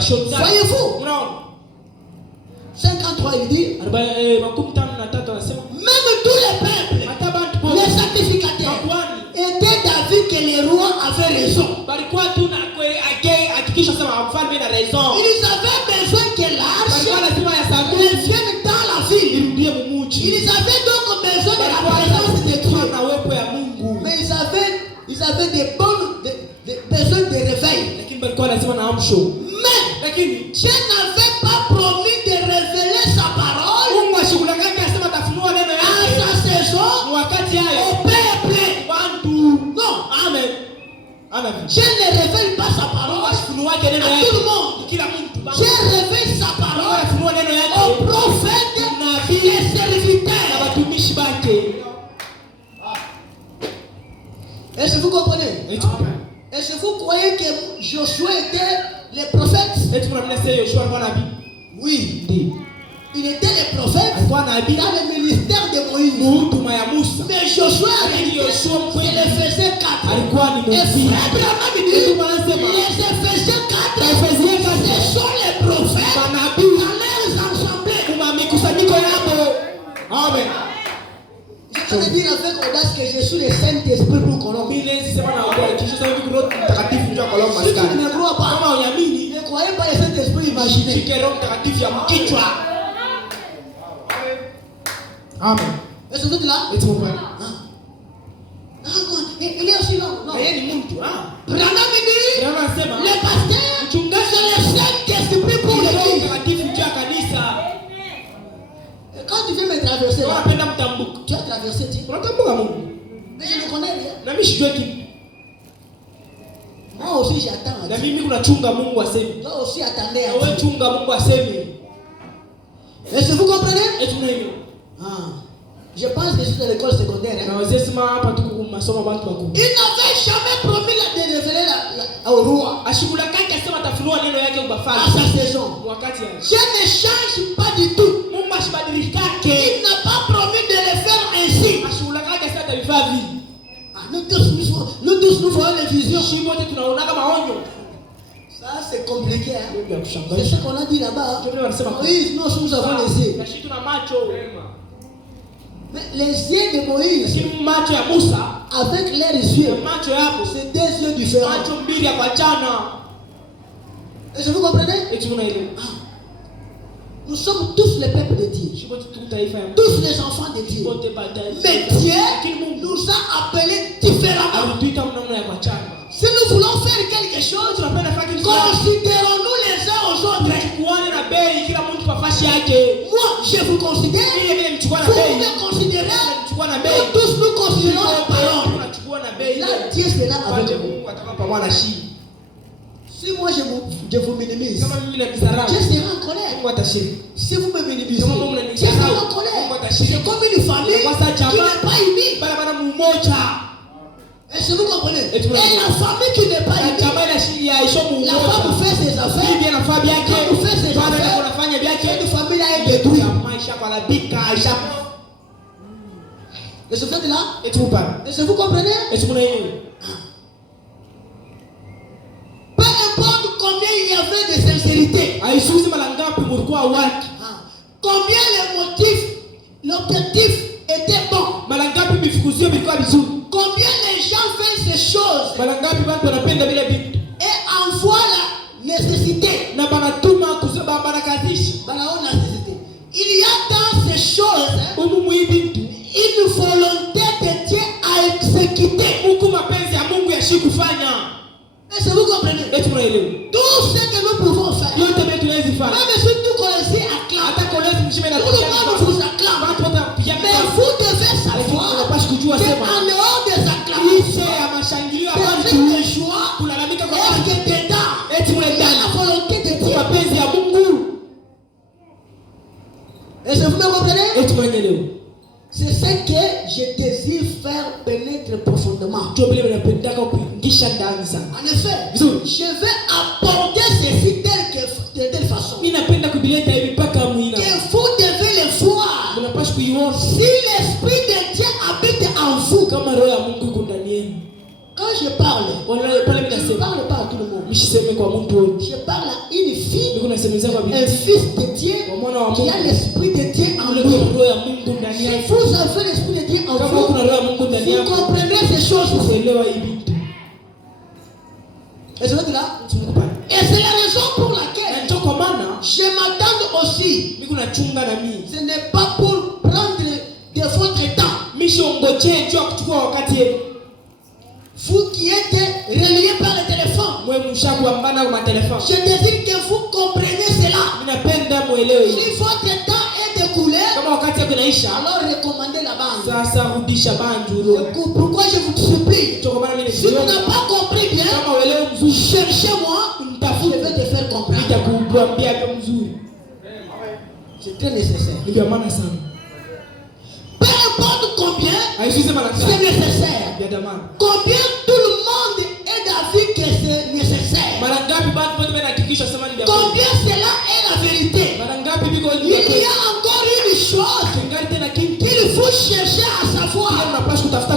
Voyez-vous? 53 il dit, même tous les peuples, les sacrificateurs, étaient d'avis que les rois avaient raison. Ils avaient besoin que l'arche revienne dans la ville. Ils avaient donc besoin de la présence de Dieu. Mais ils avaient des bonnes besoin de réveil. Mais Dieu n'avait pas promis de révéler sa parole à sa saison au peuple. Non. Amen. Dieu ne révèle pas sa parole à tout le monde. Dieu révèle sa parole aux prophètes et serviteurs. Est-ce que vous comprenez? Est-ce que vous croyez que Josué était le prophète? Oui. Il était le prophète dans le ministère de Moïse. Mais Josué il le faisait 4. Et frère Branham dit, les Éphésiens 4, ce sont les prophètes dans leurs assemblées. Amen. Je peux te dire avec audace que je suis le Saint-Esprit pour Colombe. Si tu ne me crois pas, ne croyez pas le Saint-Esprit imaginé. Amen. Est-ce que vous êtes là? Il est aussi là. Branham dit, le pasteur, c'est le Saint-Esprit pour l'église. Quand tu viens me traverser là, tu as traversé, mais je ne connais rien. Moi aussi j'attends. Toi aussi attendez. Est-ce que vous comprenez? Je pense que je suis à l'école secondaire. Il n'avait jamais promis de révéler au roi à sa saison. Je ne change pas du tout. Il n'a pas promis de le faire ainsi. Nous tous nous voyons les visions. Ça c'est compliqué. C'est ce qu'on a dit là-bas. Moïse, nous avons les yeux. Mais les yeux de Moïse avec leurs yeux, c'est deux yeux différents. Est-ce que vous comprenez? Nous sommes tous les peuples de Dieu, tous les enfants de Dieu. Mais Dieu nous a appelés différemment. Si nous voulons faire quelque chose, considérons-nous les uns aux autres. Moi, je vous considère, vous me considérez, nous tous nous considérons la parole. Là, Dieu sera avec vous. Si moi je vous minimise, Dieu sera en colère. Si vous me minimisez, Dieu sera en colère. C'est comme une famille qui n'est pas unie. Est-ce que vous comprenez? Et la famille qui n'est pas unie, la femme fait ses affaires, quand vous faites ses affaires, cette famille-là est détruite. Est-ce que vous êtes là? Est-ce que vous comprenez? Peu importe combien il y avait de sincérité, combien le motif, l'objectif était bon, combien les gens font ces choses et envoient la nécessité. Il y a dans ces choses une volonté de Dieu à exécuter. Est-ce que vous comprenez? Tout ce que nous pouvons faire, même si nous connaissons acclame, tout le monde vous acclame, mais vous devez savoir qu'en dehors des acclamations, des joie, est-ce que dedans, il y a la volonté de Dieu? Est-ce que vous me comprenez? C'est ce que je désire faire pénétrer profondément. En effet, je vais apporter ceci de telle façon que vous devez le voir. Si l'Esprit de Dieu habite en vous, quand je parle pas à tout le monde. Je Je parle à une fille, un fils de Dieu qui a l'esprit de Dieu en lui. Si vous avez l'esprit de Dieu en vous, vous comprenez ces choses. Et c'est là. Et c'est la raison pour laquelle je m'attends aussi. Ce n'est pas pour prendre de votre temps. Vous qui êtes reliés par le téléphone, je désire que vous compreniez cela. Si votre temps est écoulé, alors recommandez la bande. Pourquoi je vous supplie? Si tu n'as pas compris bien, cherchez-moi, je vais te faire comprendre. C'est très nécessaire. Peu importe combien, c'est nécessaire. Combien tout le monde est d'avis que c'est nécessaire. Combien cela est la vérité. Il y a encore une chose qu'il faut chercher à savoir.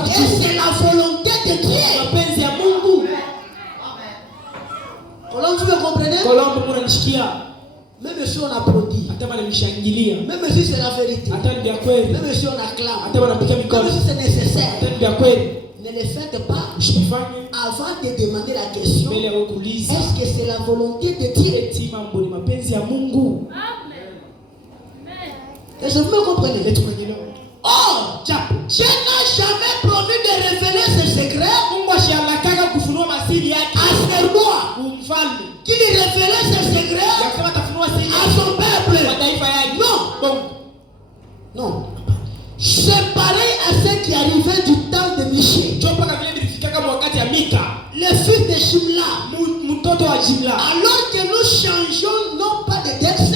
Et c'est la volonté de Dieu. Comment vous me comprenez? Même si on applaudit, même si c'est la vérité, même si on acclame, même si c'est nécessaire, ne le faites pas avant de demander la question: est-ce que c'est la volonté de Dieu? Est-ce que vous me comprenez? Oh, Dieu n'a jamais promis de révéler ses secrets à ses rois, qu'il révélait ses secrets à son peuple. Non. C'est pareil à ce qui arrivait du temps de Michée, le fils de Shimla. Alors que nous changeons non pas de texte,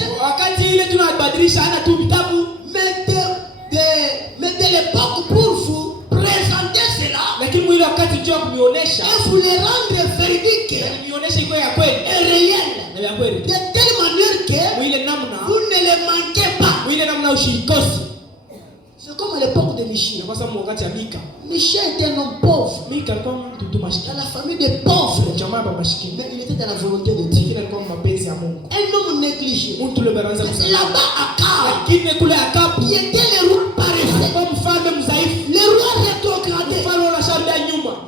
mais de l'époque pour vous présenter cela et vous le rendre véridique et réel, de telle manière que vous ne le manquez pas. C'est comme à l'époque de Michée. Michée était un homme pauvre, dans la famille des pauvres, mais il était dans la volonté de Dieu. Un homme négligé. Là-bas à Akab, qui était le roi paresseux, le roi rétrogradé,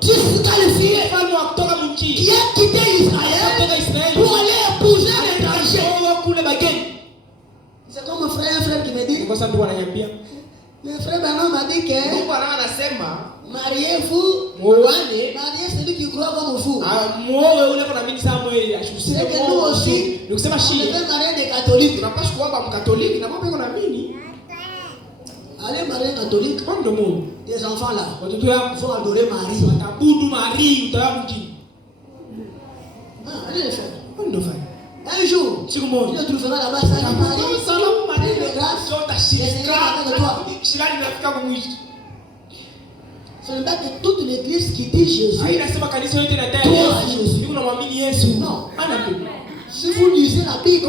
disqualifié, qui a quitté Israël pour aller épouser l'étranger. C'est comme un frère qui me dit: le frère Branham m'a dit que mariez-vous, mariez celui qui croit comme vous. C'est que nous aussi, on devait marier des catholiques. Allez marier un catholique, des enfants là, il faut adorer Marie. Allez le faire. Un jour, tu le trouveras là-bas, salut Marie, de grâce, et Seigneur avec toi. Ce n'est pas que toute l'église qui dit Jésus croit à Jésus. Non. Si vous lisez la Bible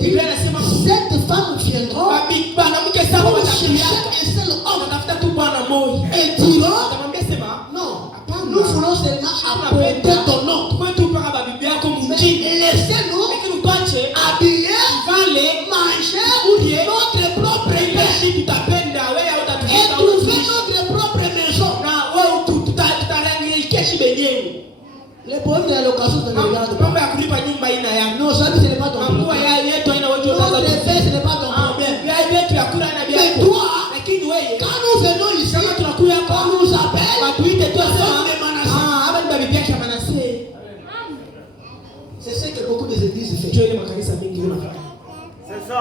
dit: cette femme viendra pour chercher un seul homme et dira: non, nous voulons seulement apporter ton nom. Laissez-nous habiller, manger notre propre pain et trouver notre propre maison. Le problème de la location, ça ne regarde pas. Non, ça ce n'est pas ton problème. Notre paix, ce n'est pas ton problème. Mais toi, quand nous venons ici, on nous appelle, c'est ce que beaucoup des églises font. C'est ça.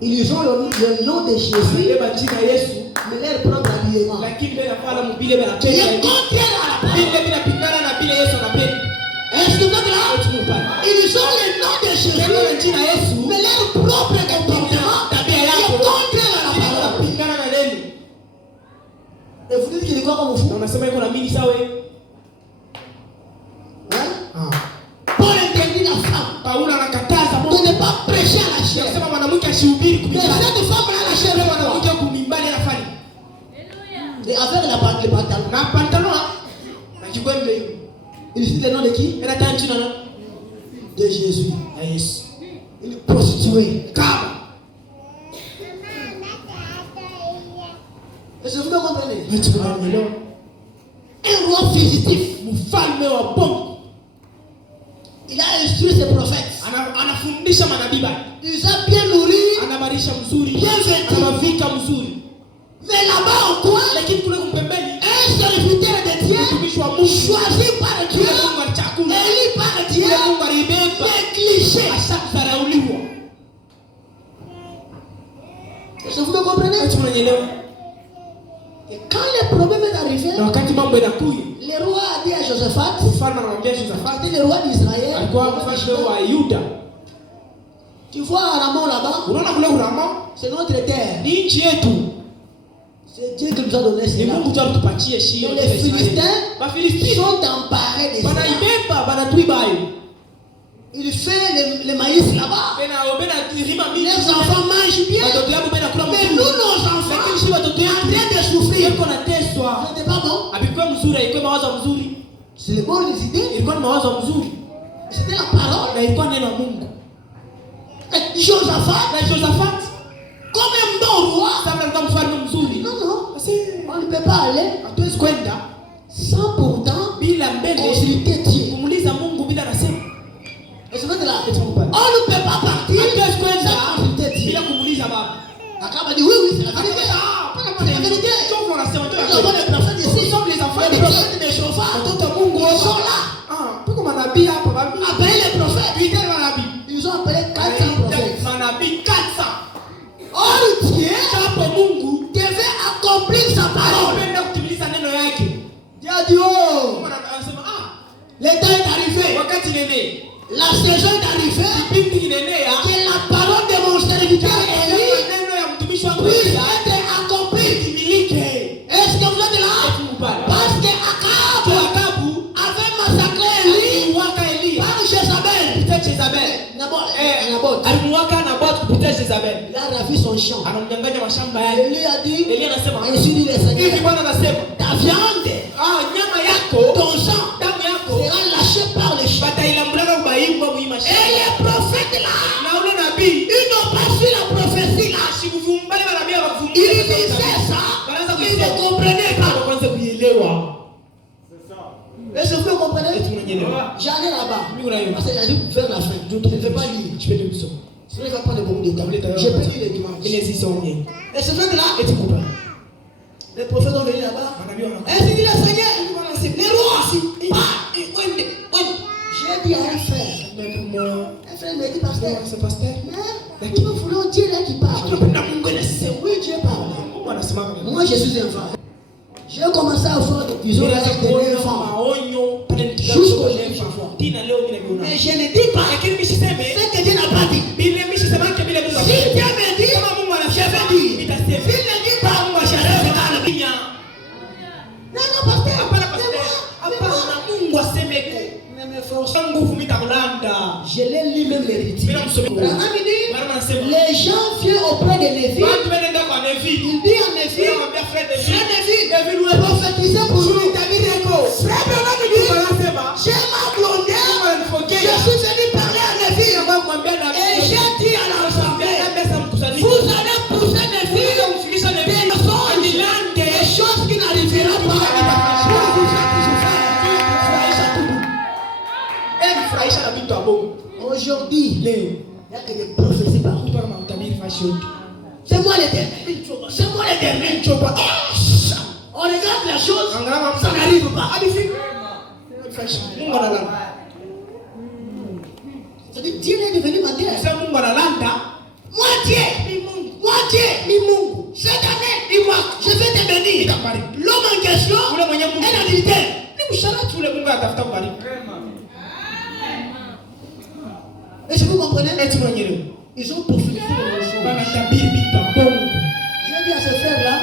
Ils ont le nom de Jésus, mais leur propre habillement qui est contraire à la parole. Est-ce que vous êtes là? Ils ont le nom de Jésus, mais leur propre comportement est contraire à la parole. Et vous dites qu'il est quoi comme vous? Paul interdit la femme de ne pas prêcher à la chair. Mais cette femme-là, la chair, et avec le pantalon. Il cite le nom de qui? De Jésus. Une prostituée. Est-ce que vous me comprenez? Un roi fugitif. Il a instruit ses prophètes. Il a bien nourri, bien vêtu. Mais là-bas en coin, un serviteur de Dieu, choisi par Dieu, élu par Dieu, négligé. Est-ce que vous me comprenez? Et quand le problème est arrivé, le roi a dit à Josaphat, c'était le roi d'Israël. Tu vois Ramon là-bas, c'est notre terre. C'est Dieu qui nous a donné cela. Donc les Philistins sont emparés de cela. Il fait le maïs là-bas. Les enfants mangent bien. Mais nous, nos enfants, en train de souffrir. C'était pas bon. C'est les bonnes idées. C'était la parole. Josaphat, comme un bon roi. Non, on ne peut pas aller sans pourtant consulter Dieu. On ne peut pas partir sans consulter Dieu. Akab a dit oui, c'est la vérité. C'est la vérité. Nous avons les prophètes ici. Les prophètes de Shofar sont là. Appelez les prophètes. Ils ont appelé 400 prophètes. Or Dieu devait accomplir sa parole. Dieu a dit oh, le temps est arrivé. La saison est arrivée. Que la parole de mon serviteur Élie puisse être accomplie. Est-ce que vous êtes là? Parce que Akab avait massacré Élie par Jézabel. Il a ravi son champ. Élie a dit, ainsi dit le Seigneur, ta viande, ton sang sera lâché par les chiens. Et les prophètes là, ils n'ont pas su la prophétie là. Ils disaient ça, ils ne comprenaient pas. Est-ce que vous comprenez? J'allais là-bas. Parce que j'ai dû faire la fin. Je ne vais pas lire. Sinon, il va prendre beaucoup de temps. Je peux lire les dimanches. Et c'est vrai que là, les prophètes sont venus là-bas. Ainsi dit le Seigneur, les rois. J'ai dit à un frère. Un frère me dit, pasteur, nous voulons Dieu là qui parle. Oui, Dieu parle. Moi, je suis un enfant. J'ai commencé à faire des visions avec des enfants. Jusqu'au enfant. Mais je ne dis pas ce que Dieu n'a pas dit. Si Dieu me dit, je vais dire. S'il ne dit pas, je reste calme. Non, pasteur. Mais mes frères, je l'ai lu même l'héritier. Les gens viennent auprès de Lévi. Il dit à Lévi, frère Lévi, prophétisez pour nous. Frère Lévi dit, j'ai ma blondeur, je suis venu parler à Lévi. Et j'ai dit à l'assemblée, vous allez pousser des filles, des mensonges, des choses qui n'arriveront pas. Aujourd'hui, il n'y a que des prophéties partout. C'est moi l'éternel. C'est moi l'éternel. On regarde la chose, ça n'arrive pas. C'est-à-dire Dieu est devenu ma terre. Moitié. Cette année, je vais te bénir. L'homme en question est l'adultère. Est-ce que vous comprenez? Ils ont poursuivi le mensonge. J'ai dit à ce frère-là,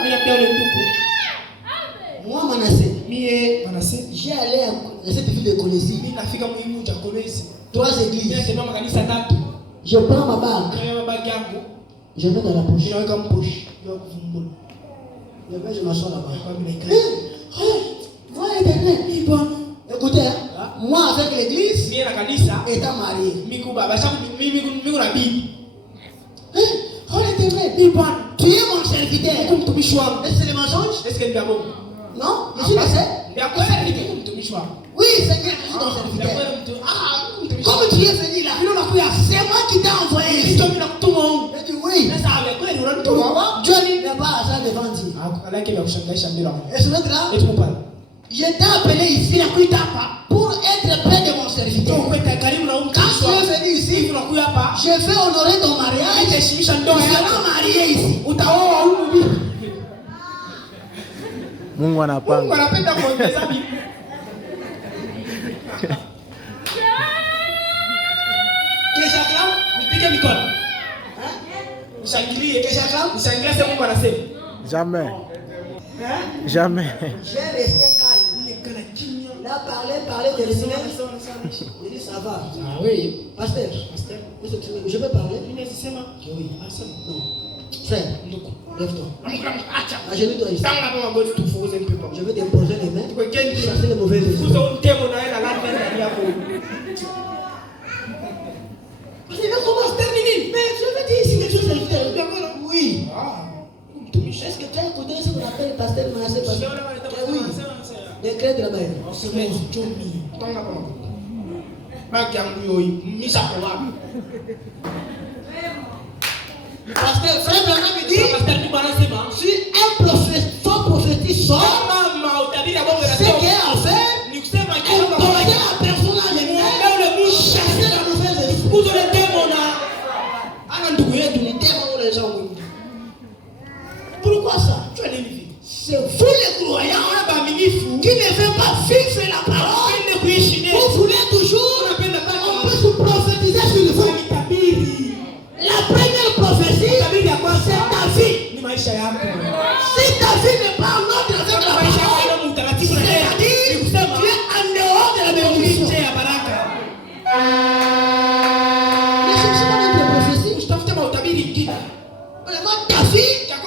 moi Manassé, j'ai allé à cette ville de Colosie. 3 églises. Je prends ma bague. Je mets dans la poche. Je m'assois là-bas. Voilà l'éternel. Écoutez, kuenseigner la kanisa étant marié. miku baba sababu miku na bibi. On était vrai. Tu es mon serviteur. Mtumishi wangu. Est-ce que c'est le mensonge? Est-ce que ni bongo? Non, je suis laissé. Ndio kweli mtumishi wangu. Oui, Seigneur, je suis ton serviteur. Comme tu es venu là, c'est moi qui t'ai envoyé. Je dis oui. Johnny n'est pas à ça devant Dieu. Et ce mec là, je t'ai appelé ici pour être près de mon serviteur. Quand tu es venu ici, je vais honorer ton mariage. Tu seras marié ici. Mungu anapanga. Jamais. Jamais. J'ai resté calme. Il a parlé de l'Israël. Il dit ça va. Ah oui. Pasteur, je peux parler? Oui. Non. Frère, lève-toi. Agenouille-toi ici. Je vais te poser les mains. Chasser les mauvais esprits. Mais je vais dire ici quelque chose de oui. Est-ce que tu as écouté ce qu'on appelle pasteur Manassé? Oui. Décret de la main. Pasteur, frère Branham me dit, si un faux prophète sort, ce qu'il y a à faire, imposer la personne à l'église, chasser la mauvaise esprit. Pourquoi ça? C'est vous les croyants qui ne veulent pas vivre la parole. Vous voulez toujours, on peut se prophétiser sur vous. La première prophétie, c'est ta vie. Si ta vie n'est pas en ordre avec la parole, c'est-à-dire tu es en dehors de la bénédiction. Ne cherchez pas notre prophétie. Vraiment, ta vie doit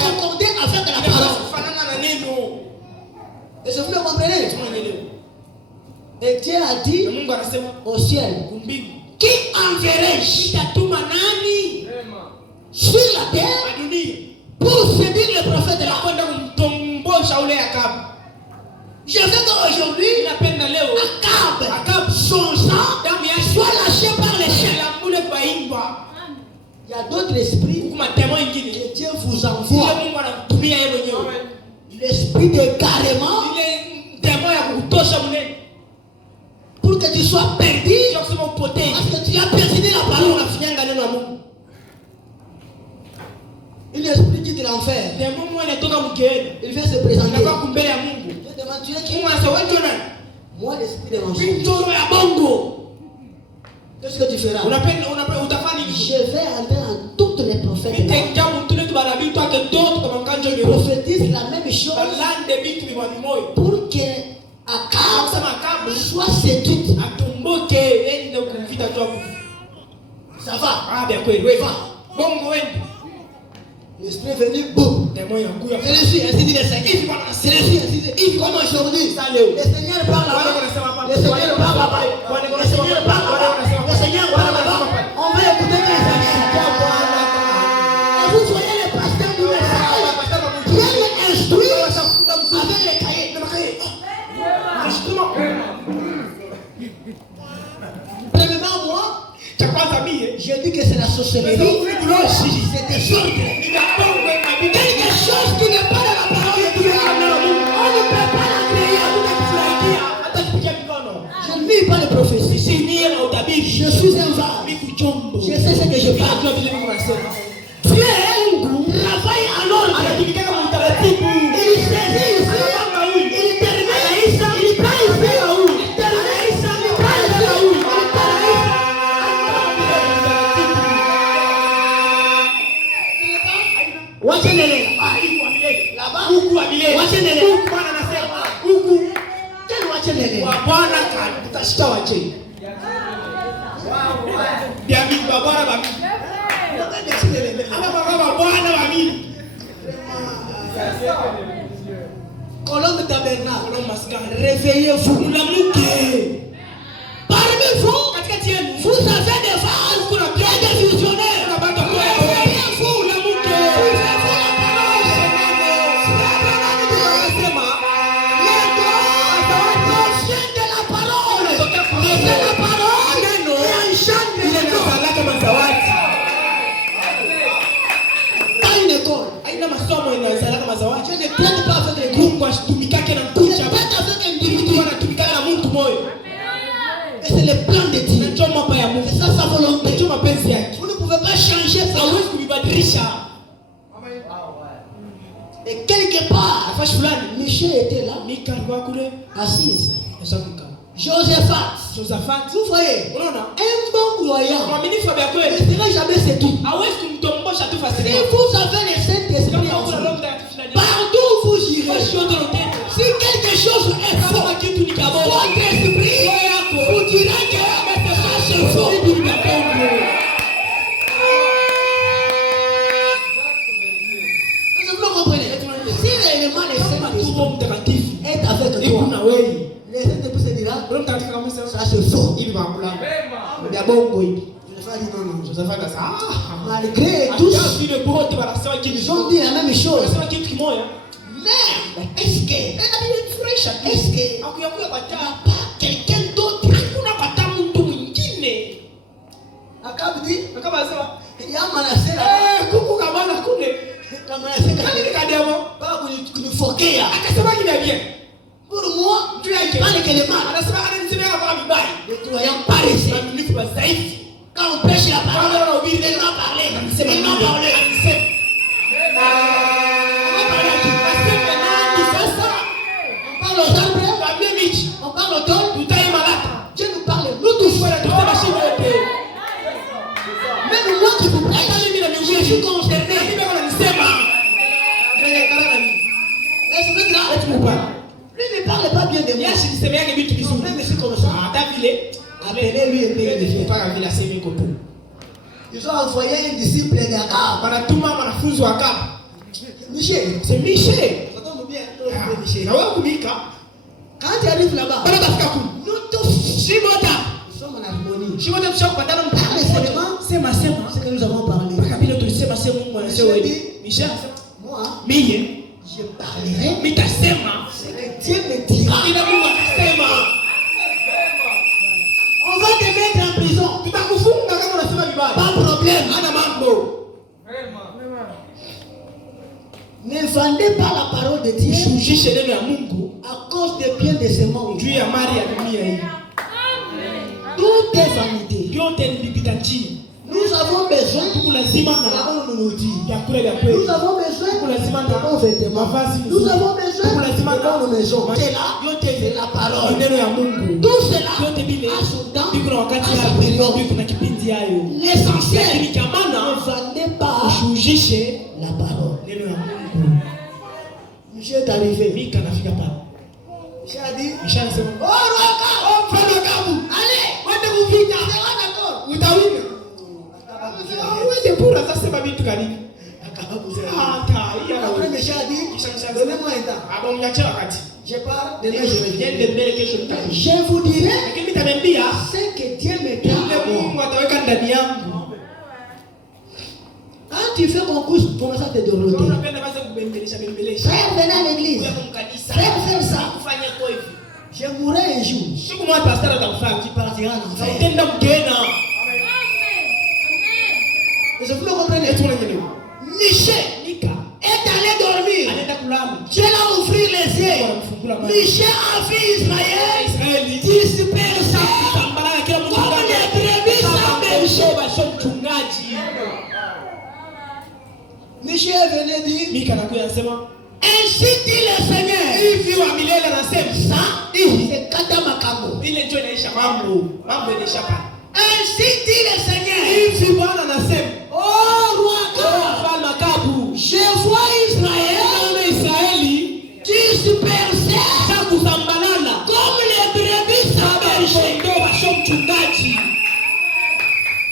concorder avec la parole. Et je vous le comprenez. Et Dieu a dit au ciel, qui enverrai-je sur la terre pour séduire le prophète de la je veux qu'aujourd'hui, Akab, son sang, soit lâché par les chiens. Il y a d'autres esprits que Dieu vous envoie. L'esprit de carrément, pour que tu sois perdu, parce que tu as perdu la parole. Il esprit qui est de l'enfer. Il vient se présenter. Je demande, tu es qui? Moi, l'esprit de mensonge. Qu'est-ce que tu feras? Je vais entrer en toutes les prophètes. Prophétise la même chose pour que Akab soit séduite. Ça va? Ah, bien, oui, oui. L'esprit est venu, boum. Je le suis, ainsi dit le Seigneur. Je le suis, ainsi dit. Comme aujourd'hui, le Seigneur parle là-bas. Le Seigneur parle là-bas. Le Seigneur parle là-bas. Le Seigneur parle là-bas. On va écouter les Seigneurs. Et vous voyez les pasteurs du message. Bien instruits avec les cahiers. Premièrement, moi, je dis que c'est la sorcellerie. C'est des sortes. Quelque chose qui n'est pas dans la parole de Dieu. On ne peut pas la créer. Je ne lis pas les prophéties. Je suis un vase. Je sais ce que je parle. Dieu travaille en ordre. Il saisit ici. Il termine. Il prend ici. Il termine. Il prend ici. Wachenele là-bas wachenele huku quel wachenele wa bwana tutashika wache bia bibi wa bwana ba bibi ama baba bwana wa bibi Colombe tabernacle réveillez-vous parmi Michel était là, assise. Josaphat, vous voyez, un bon croyant ne sera jamais séduit. Si vous avez le Saint-Esprit en vous, partout où vous irez, si quelque chose est faux, votre esprit vous dira que ça c'est faux. Vous comprenez? Si l'élément de Saint-Esprit est avec toi, le Saint-Esprit se dira, ça c'est faux. Malgré tous, ils ont dit la même chose. Mais est-ce que pas quelqu'un d'autre? Akab dit, il y a Manassé là. Pour moi, tu as pas les mal. Les croyants paresseux. Quand on prêche la parole, ils n'ont parlé. Ils n'ont parlé. On parle aux arbres, on parle aux tôles. Dieu nous parle, nous tous. Même moi qui vous prêche, je suis concerné. Lui ne parle pas bien de moi. Son frère me suit comme ça. Appelez-lui et payez. Ils ont envoyé un disciple d'Akab. Michel. C'est Michel. Quand tu arrives là-bas, nous tous, nous sommes en harmonie. Parlez seulement ce que nous avons parlé. Michel, moi, Miye. je parlerai Mitasema. ce que Dieu me dira. On va te mettre en prison. Pas de problème. Ne vendez pas la parole de Dieu à cause des biens de ce monde. Tout est vanité. Nous avons besoin de nous Nous avons besoin de bons vêtements. Nous avons besoin de bonnes maisons. C'est là, c'est la parole. Tout cela a son temps, a sa période. L'essentiel, ne vendez pas la parole. Michel est arrivé. Michel a dit, oh Raka, allez, mettez-vous vite, d'accord. Après Michel a dit, donnez-moi un temps. Je pars, demain je reviens. Je vous dirai ce que Dieu me dit. Quand tu fais concours, comment ça te donne? Frère, venez à l'église. Frère, fais ça. Je mourrai un jour. Tu partiras en enfer. Est-ce que vous comprenez? Michel est allé dormir. Dieu l'a ouvert les yeux. Michel a vu Israël dispersé comme les brebis sans berger. Michel venait dire, ainsi dit le Seigneur, ça, c'est Katamakamo. Ainsi dit le Seigneur, oh roi Akab, je vois Israël dispersé comme les brebis sans berger.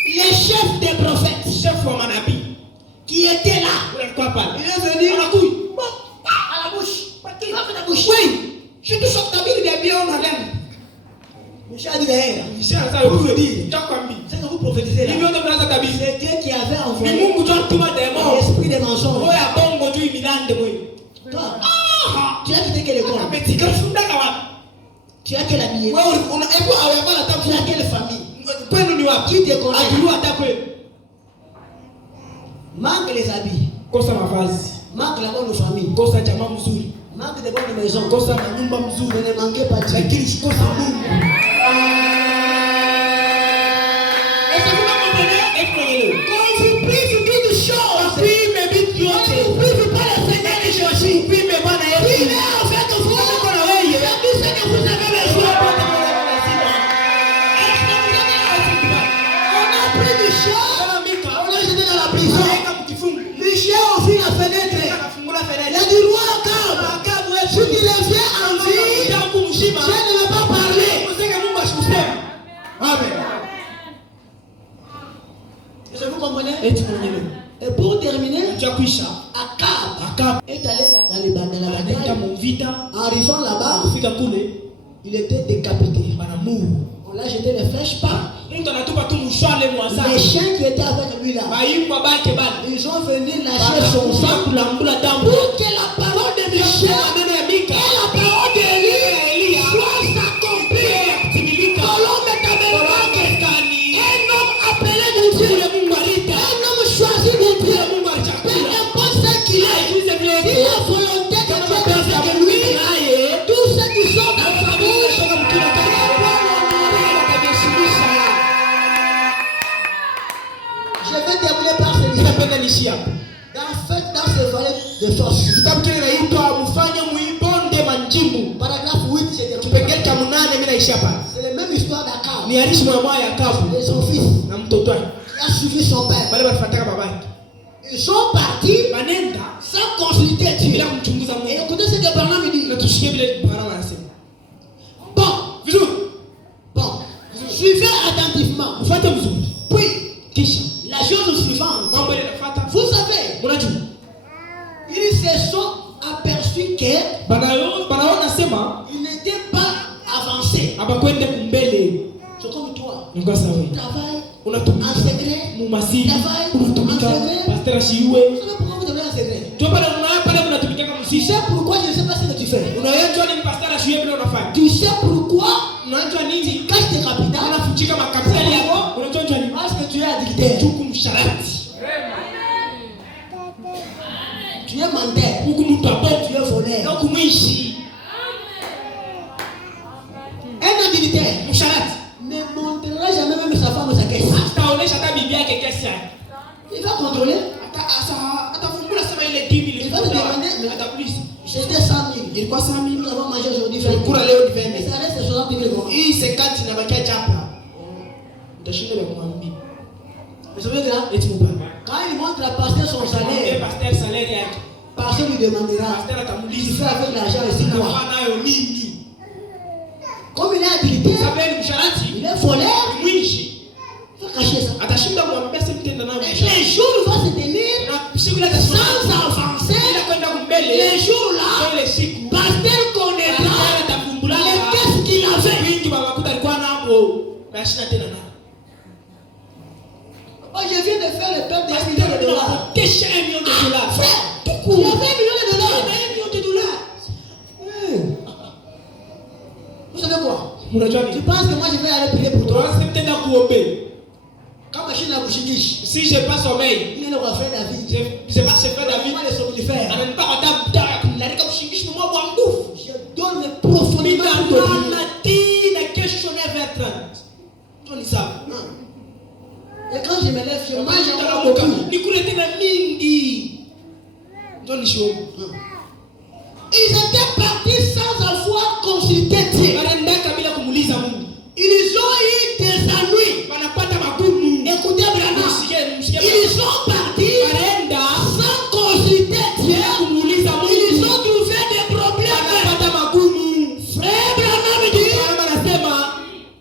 Les chefs des prophètes qui étaient là, il est venu à la bouche. Oui, je te sors ta Bible bien en haleine. Michel a dit derrière. C'est que vous prophétisez là. C'est Dieu qui avait envoyé l'esprit des mensonges. Toi, tu as quitté quelle école? Tu as quelle amie? Tu as quelle famille? Qui te connaît? Manque les habits. Manque la bonne famille. Manque de bonnes maisons. Ne manquez pas Dieu. Est-ce que vous comprenez? Quand vous priez sur toutes choses, quand vous priez par le Seigneur de Jésus, priez avec Est-ce que vous comprenez? Et pour terminer, Akab est allé dans les batailles. Arrivant là-bas, il était décapité. On l'a jeté les flèches par. Les chiens qui étaient avec lui là, ils ont venu lâcher son sang pour que la parole de Michel et la parole d'Élie soient accomplies. Un homme appelé de Dieu, un homme choisi de Dieu, peu importe ce qu'il est, si la volonté de Dieu est avec lui, tous ceux qui sont dans sa bouche, je vais terminer par celui-ci. Dans ce volet de force. Paragraphe 8, c'est la même histoire d'Akab. Et son fils qui a suivi son père. Ils sont partis sans consulter Dieu. Et écoutez ce que Branham dit. Bon, suivez attentivement. Puis, la chose suivante. Vous savez, ils se sont aperçus qu'ils n'étaient pas avancés. C'est comme toi. Travaille en secret. Travaille en secret. Vous savez pourquoi vous travaillez en secret? Tu sais pourquoi je ne sais pas ce que tu fais. Tu sais pourquoi tu caches tes capitales. Parce que tu es adultère. Tu es menteur. Tu es voleur. Un adultère ne montrera jamais même sa femme sa caisse. Il va contrôler. Il va te demander. C'était 100 000. Nous avons mangé aujourd'hui. Mais ça reste 60 000. Vous savez là? Quand il montre à pasteur son salaire, pasteur lui demandera. Il fait avec l'argent ici quoi? Comme il est habilité, il est voleur, il va cacher ça. Et les jours va se tenir sans avancer. Les jours là, pasteur connaîtra les caisses qu'il avait. Oh, je viens de faire le peuple de $1 million. Frère, tout court. Il y avait $1 million. Vous savez quoi? Tu penses que moi je vais aller prier pour toi? Quand ma chine a bouché, si je passe au mail, il est le refrain David. Je sais pas ce que David. Moi les somnifères. Je donne profondément et quand je me lève, je mange beaucoup. Ils étaient partis sans avoir consulté Dieu. Ils ont eu des ennuis. Écoutez bien, ils sont partis sans consulter Dieu. Ils ont trouvé des problèmes. Frère Branham dit,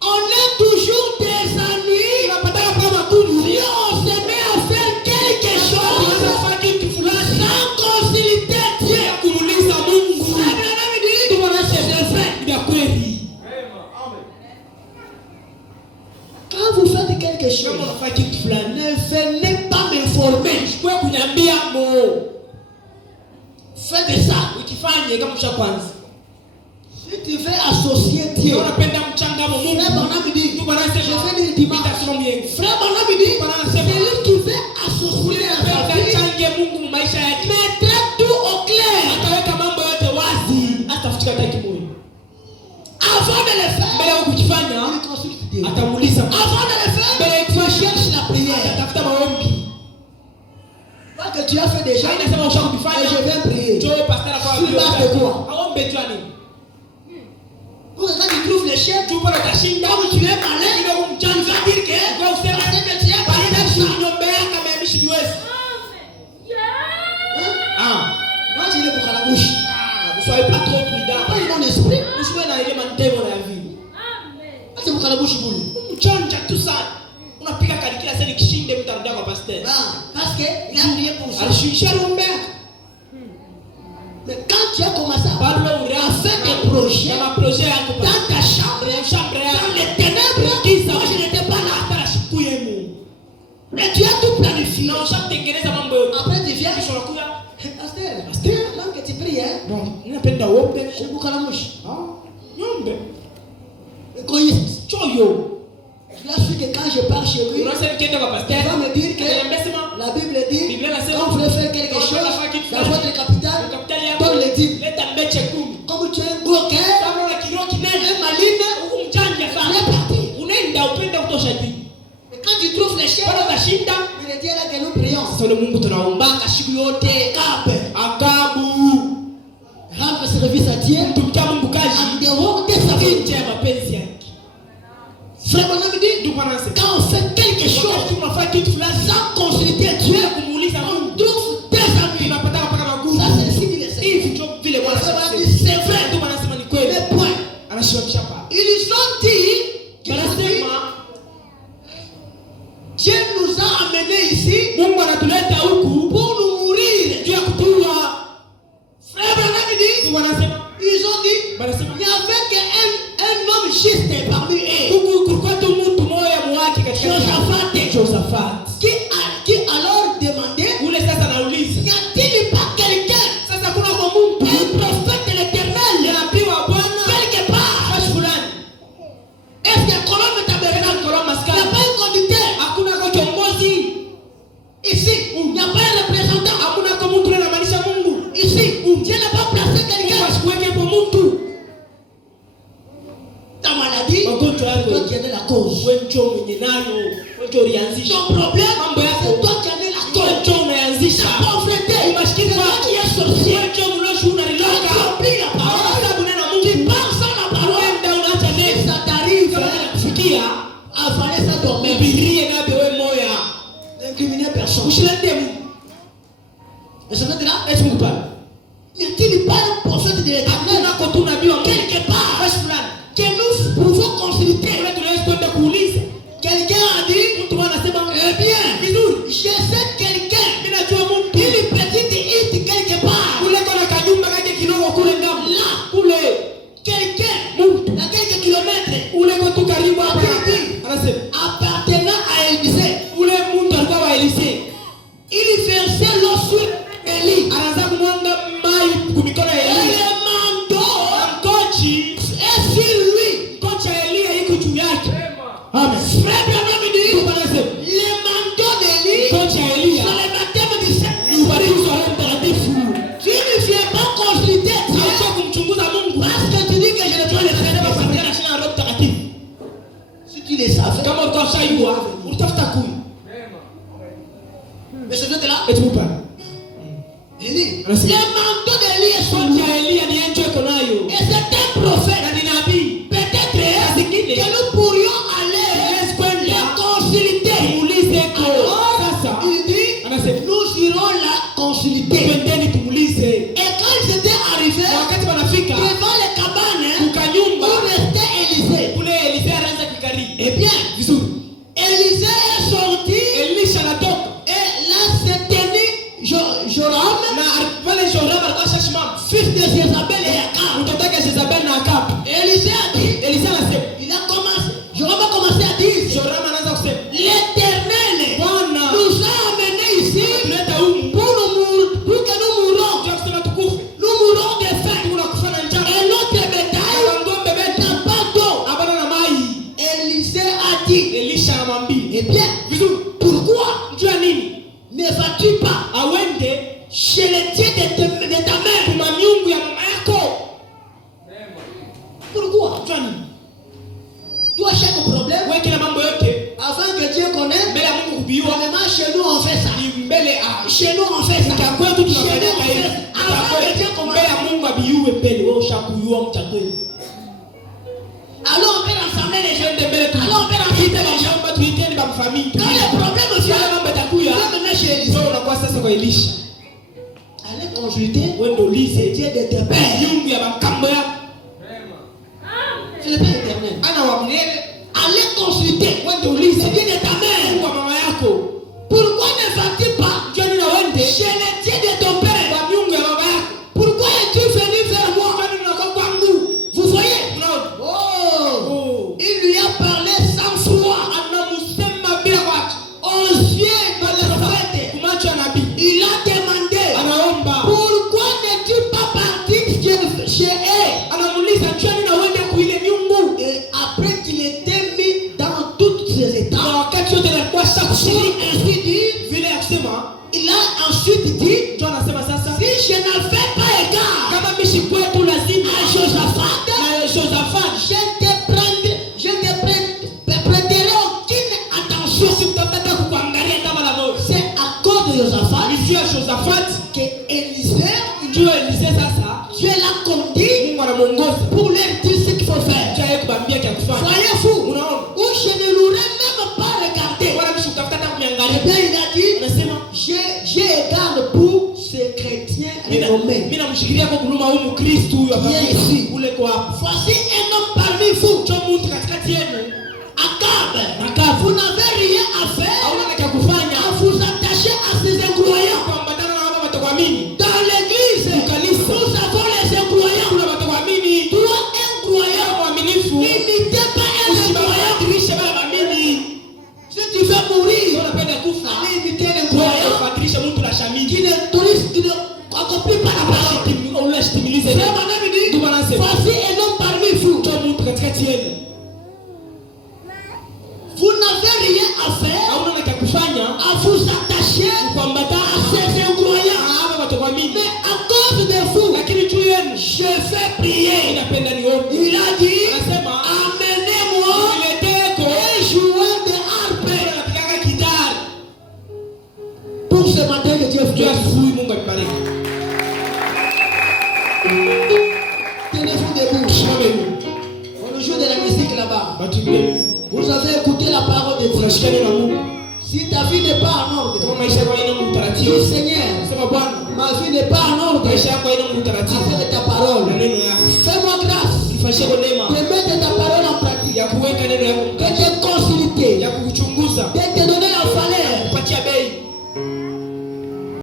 on a toujours des ennuis. Si on se met à faire quelque chose sans consulter Dieu, Frère Branham dit, c'est vrai. Quand vous faites quelque chose, ne venez pas m'informer. Faites ça. Si tu veux associer Dieu, Frère Branham dit, je vais dire dimanche. Frère Branham dit, celui qui veut associer sa vie, mettez tout au clair. Avant de le faire, il consulte Dieu. Avant de le faire, tu cherches la prière. Pas que tu as fait déjà, et je viens prier. Tu marches de quoi? Quand tu trouves les chefs, comme tu es malin, tu vas dire que tu es parlé avec ça. Moi, je l'ai pour la bouche. Ne soyez pas trop prudent. Pas mon esprit. Vous pouvez n'arriver à la vie. C'est pour la bouche boule. Tout ça. On a pris la Parce qu'il a prié pour ça. Mais quand tu as commencé à faire des projets dans ta chambre, dans les ténèbres, moi je n'étais pas là. Mais tu as tout planifié. Après tu viens. Pasteur, là que tu pries, hein? Je bouge la mouche. Égoïste. Je suis que quand je pars chez lui, il va me dire que la Bible dit quand vous voulez faire quelque chose dans votre capitale, donne les dîmes. Comme tu as un gros cœur, un maligne, tu es parti. Et quand tu trouves les chèvres, il est dit là que nous prions. Rendre service à Dieu en dehors de sa vie. Frère Branham dit, quand on fait quelque chose sans consulter Dieu, on trouve des amis. Ça c'est le signe de c'est vrai. Mais point. Ils ont dit, Dieu nous a amenés ici pour nous mourir. Frère Branham dit, ils ont dit, il n'y avait qu'un homme juste parmi eux. Josaphat, qui alors demandait, n'y a-t-il pas quelqu'un, un prophète de l'Éternel, quelque part? Est-ce que Colombe est aberrant? Il n'y a pas un conducteur ici, il n'y a pas un représentant ici, Dieu n'a pas placé quelqu'un. Ta maladie, toi qui en es la cause. Ton problème, c'est toi qui en es la cause. Ta pauvreté, c'est toi qui es sorcier. Tu oublies la parole. Tu parles sans la parole. Si ça t'arrive à avaler ça toi-même, n'incriminer personne. Et ça fait là, n'y a-t-il pas un prophète de l'Éternel quelque part que nous pouvons consulter? Quelqu'un a dit, eh bien, je sais quelqu'un, une petite hit quelque part. Là, quelqu'un, à quelques kilomètres, appartenant à Élisée, il versait l'eau sur Élie. Et le manteau est sur lui. Amen. Frère Branham dit, le manteau d'Élie, c'est le baptême du Saint-Esprit. Tu ne viens pas consulter Dieu parce que tu dis que je ne dois le faire pas. Si tu le savais, mais ce fait là, il dit, le manteau d'Élie est sur lui. Et c'est un prophète. Peut-être que nous pourrions aller le consulter. Alors, il dit, nous irons la consulter. Et quand ils étaient arrivés devant les cabanes où restait Élisée, eh bien, Élisée est sorti et là s'est tenu Joram, fils de Jézabel et Akab. Élisée a dit, il a commencé, Joram a commencé à dire, l'Éternel nous a amenés ici pour que nous mourons. Nous mourons de faim. Et notre bétail n'a pas d'eau. Élisée a dit, eh bien, pourquoi ne vas-tu pas chez le Dieu de ta mère? Pourquoi? Toi, chaque problème, avant que Dieu connaisse, vraiment chez nous on fait ça. Chez nous on fait ça. Avant que Dieu commence. Alors on peut rassembler les jeunes. Alors on peut rassembler les gens. Quand le problème vient, Dieu me met chez Élisée. Allez consulter c'est Dieu de tes pères. C'est le Père éternel. Allez consulter c'est Dieu de ta mère. anapasha kushiriki. Ainsi dit, Vile ya kusema, il a ensuite dit, ndio anasema sasa, si je ne fais pas égard kama mishi kwetu lazima à Josaphat, na Josaphat, je ne prêterai aucune attention. sikutaka kukuangalia kama la moyo. C'est à cause de Josaphat Ni ya Josaphat que Élisée, ndio Elisee sasa Dieu l'a conduit Mungu anamuongoza pour leur dire ce qu'il faut faire. Dieu kubambia kia kufanya. Soyez fous. Unaona? Ou je ne l'aurais même pas regardé. Wala mishi kutafuta hata Eh kuniangalia. bien, il a dit, Anasema j'ai égard pour ces chrétiens renommés. mimi namshikilia kwa kuluma huyu Mkristo huyu hapa Yes. kule kwa hapo. Voici un homme parmi vous. Cho mtu katikati yenu Akab, vous n'avez rien à faire hauna na kia kufanya à vous attacher à ces incroyants. kuambatana na watu watakuamini. Dans l'église, nous avons les incroyants. Kuna watakuamini. Toi, incroyant, Mwaminifu. n'imitez pas un incroyant. Usibadilishe wala waamini. Si tu veux mourir, Unapenda kufa. allez imiter un incroyant Badilisha mtu la shamini. qui ne accomplit pas la parole. Unatimilize. Frère, mon ami dit, Ndio maana nasema. voici un homme parmi vous. Cho mtu katikati yenu. Vous n'avez rien à faire Hauna na kia kufanya à vous attacher kuambatana à ces incroyants. hapa watakuamini. Mais à cause de vous, Lakini juu yenu je fais prier. inapenda niombe. Il a dit, Anasema amenez-moi nileteko un joueur de harpe. anapigaga gitari. Pour ce matin que Dieu Ndio fait. asubuhi Mungu akibariki. Tenez-vous debout. Simameni. On joue de la musique là-bas. Watu wengine Vous avez écouté la parole de Dieu. tunashikana na Mungu. Si ta vie n'est pas en ordre, Kama maisha yako haina dis utaratibu. Seigneur, Sema Bwana, ma vie n'est pas en ordre. maisha yako haina utaratibu. Avec ta Na parole. neno yako. Fais-moi grâce Ifanyie kwa neema de mettre ta parole en pratique. ya kuweka neno yako Que